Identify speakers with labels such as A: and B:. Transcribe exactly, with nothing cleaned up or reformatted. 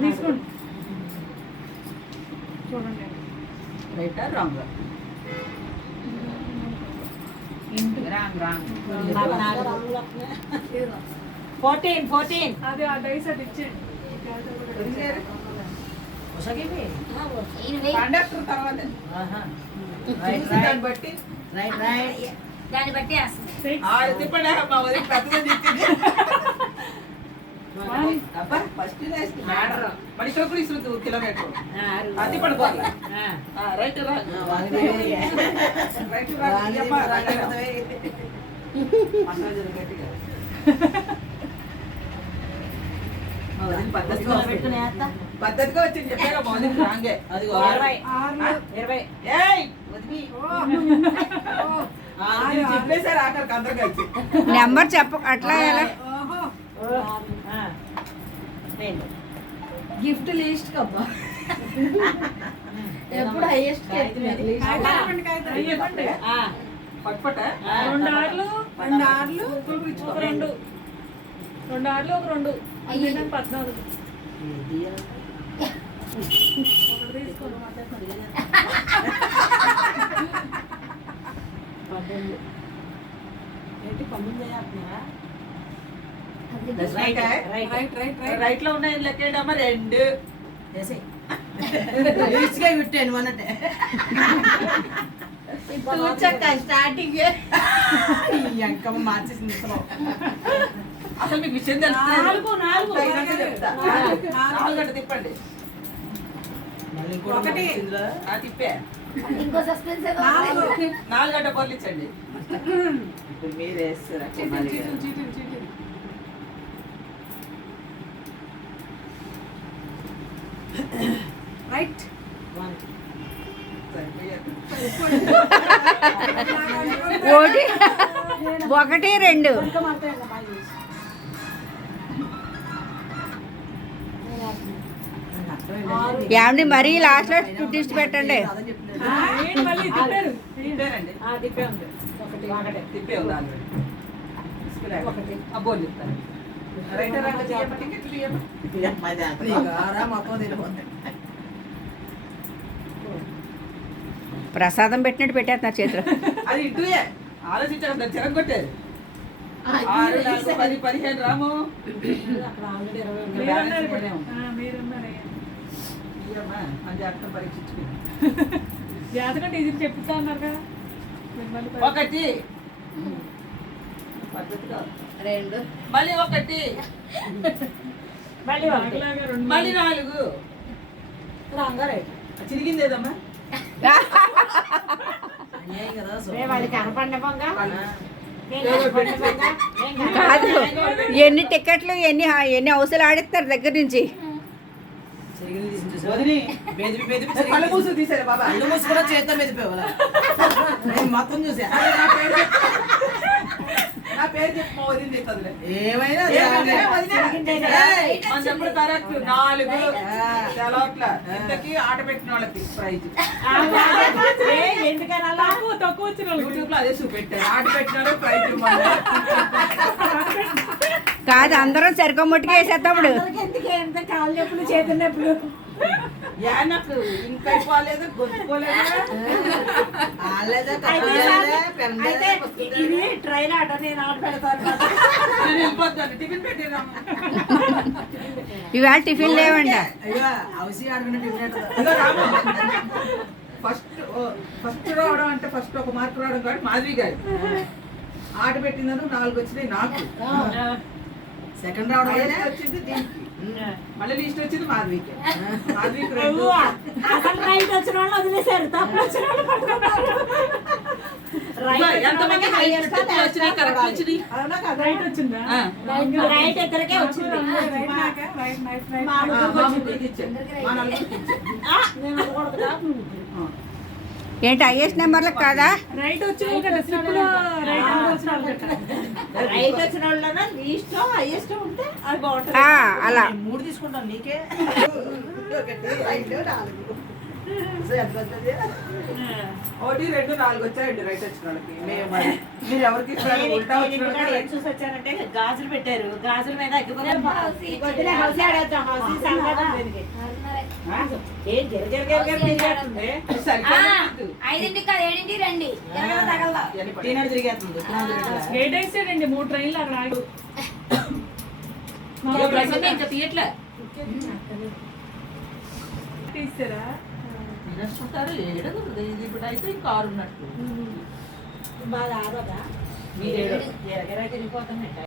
A: తీసుకోండి చూడండి
B: రైటా wrong wrong wrong
C: fourteen fourteen
A: అది ఆ డైస్ అది ఇచ్చేయండి
B: కండక్టర్ తర్వాత దాన్ని బట్టి
C: రైట్ రైట్ దాన్ని బట్టి
B: ఆరు తిప్పండి మా వదిలి పెద్దగా చెప్పింది అబ్బా ఫస్ట్ మ్యాటర్ మనిషి కూడా ఇస్తుంది కిలోమీటర్ అది పడిపోవాలి రైట్ రైట్ పద్ధతిగా వచ్చింది చెప్పాక మౌలిక రాంగే అది
C: ఇరవై
B: చెప్పేసారు ఆఖరికి అందరు కలిసి
D: నెంబర్ చెప్ప అట్లా ఎలా
E: గిఫ్ట్ లిస్ట్ కబ్బా ఎప్పుడు హైయెస్ట్
B: పట్పట
A: రెండు ఆర్లు రెండు ఆర్లు ఒక రెండు రెండు ఆర్లు ఒక రెండు అయ్యింది పద్నాలుగు
C: ఏంటి పంతొమ్మిది చేస్తున్నారా
B: రైట్ లో ఉన్నాయి లెక్కేడమ్మా రెండు
C: విట్టాను అన్నట్టే
E: స్టార్టింగ్
C: అంకమ్మ మార్చేసింది
B: అసలు మీకు విషయం తెలుస్తుంది
A: నాలుగు నాలుగు
B: నాలుగు గంట తిప్పండి
C: ఒకటి
B: తిప్పే
E: ఇంకో సస్పెన్స్
B: నాలుగు గంట పొర్లిచ్చండి ఇప్పుడు మీరు వేస్తారు
A: రైట్
D: ఒకటి ఒకటి రెండు ఏమండి మరీ లాస్ట్ లో ట్విస్ట్ పెట్టండి
B: తిప్పే ఉంది అబ్బోలు చెప్తాను
D: ప్రసాదం పెట్టినట్టు పెట్టేస్తున్నారు చేతిలో
B: అది ఇంటూయే ఆలోచించారు చిరం కొట్టారు ఆరు నాలుగు పది పదిహేను రాము జాతకం పరీక్షించుకుని
A: జాతకం ఇది చెప్తా ఉన్నారు కదా
B: ఒకటి పద్ధతిగా
E: రెండు
B: మళ్ళీ ఒకటి
C: మళ్ళీ
B: మళ్ళీ నాలుగు చిరిగింది ఏదమ్మా
D: కాదు ఎన్ని టికెట్లు ఎన్ని ఎన్ని హౌసులు ఆడిస్తారు దగ్గర నుంచి
B: తీసారు బాబా
C: కూడా చేత మెదిపోవాలి మొత్తం చూసా
B: నా పేరు చెప్పు వదిలింది
C: ఏమైనా
B: చెప్పడం కరెక్ట్ నాలుగు సెలవుట్ల ఇంతకి ఆట పెట్టిన వాళ్ళకి ప్రైజ్
A: ఎందుకన్నా తక్కువ తక్కువ వచ్చిన
B: యూట్యూబ్ లో అదే చూపెట్టారు ఆట పెట్టిన వాళ్ళకి ప్రైజ్ ఇవ్వాలి
D: కాదు అందరం సరికొమ్మట్టుగా వేసేటప్పుడు
C: కాళ్ళు నొప్పులు చేతుల నొప్పులు
B: యానకు ఇంకా అయిపోలేదు గొంతుకోలేదు
C: ఇది ట్రైన్ ఆట నేను ఆట పెడతాను
B: వెళ్ళిపోతాను టిఫిన్ పెట్టినా
D: ఇవాళ టిఫిన్ లేవంట
C: అవసి ఆడుకున్న టిఫిన్
B: ఫస్ట్ ఫస్ట్ రావడం అంటే ఫస్ట్ ఒక మార్క్ రావడం కాబట్టి మాధవి గారు ఆట పెట్టిందను నాలుగు వచ్చినాయి నాకు
C: సెకండ్ రావడం
B: వచ్చింది దీనికి మళ్ళీ లిస్ట్ వచ్చింది మాధవికి మాధవికి రెండు
C: రైట్ వచ్చిన వాళ్ళు వదిలేశారు తప్పు వచ్చిన వాళ్ళు పట్టుకున్నారు
B: ఎంతమంది
A: రైట్ వచ్చిందా
C: రైట్ ఇద్దరికే వచ్చింది మా నలుగురికి వచ్చింది. నేను అనుకోడుతున్నా.
D: ఏంటి హైయెస్ట్ నెంబర్లకు కాదా
A: రైట్ వచ్చిన వాళ్ళకి స్లిప్ లో రైట్ వచ్చిన వాళ్ళకి
C: రైట్ వచ్చిన వాళ్ళ లీస్ట్ హైయెస్ట్ ఉంటే అది బాగుంటుంది
D: ఆ, అలా
C: మూడు తీసుకుంటాను నీకే
B: ఒకటి రెండు నాలుగు ఒకటి రెండు నాలుగు వచ్చాయండి రైట్ వచ్చిన వాళ్ళకి మేము మరి మీరు ఎవరికి ఇస్తారు ఉల్టా వచ్చిన వాళ్ళకి
C: ఏం చూసి వచ్చానంటే గాజులు పెట్టారు గాజుల మీద అగ్గిపోతే హౌసీ ఆడేద్దాం హౌసీ సంగతి దీనికి. ఏం జర జర జర జర తిరిగేస్తుంది.
B: సరిపోతుంది.
E: ఐదింటికి కాదు ఏడింటికి రండి ఎక్కడ తగలదా
C: తినడు తిరిగేస్తుంది
A: గేట్ వేసాడండి మూడు ట్రైన్లు అక్కడ ఆగి
E: ఇంకా తీయట్లే
A: తీస్తారా
F: వినట్టుకుంటారు ఏడదు ఇప్పుడు అయితే ఇంకా ఆరు ఉన్నట్టు
C: బాగా ఆరోగా
F: మీరేడు
C: జర జర తిరిగిపోతుందంట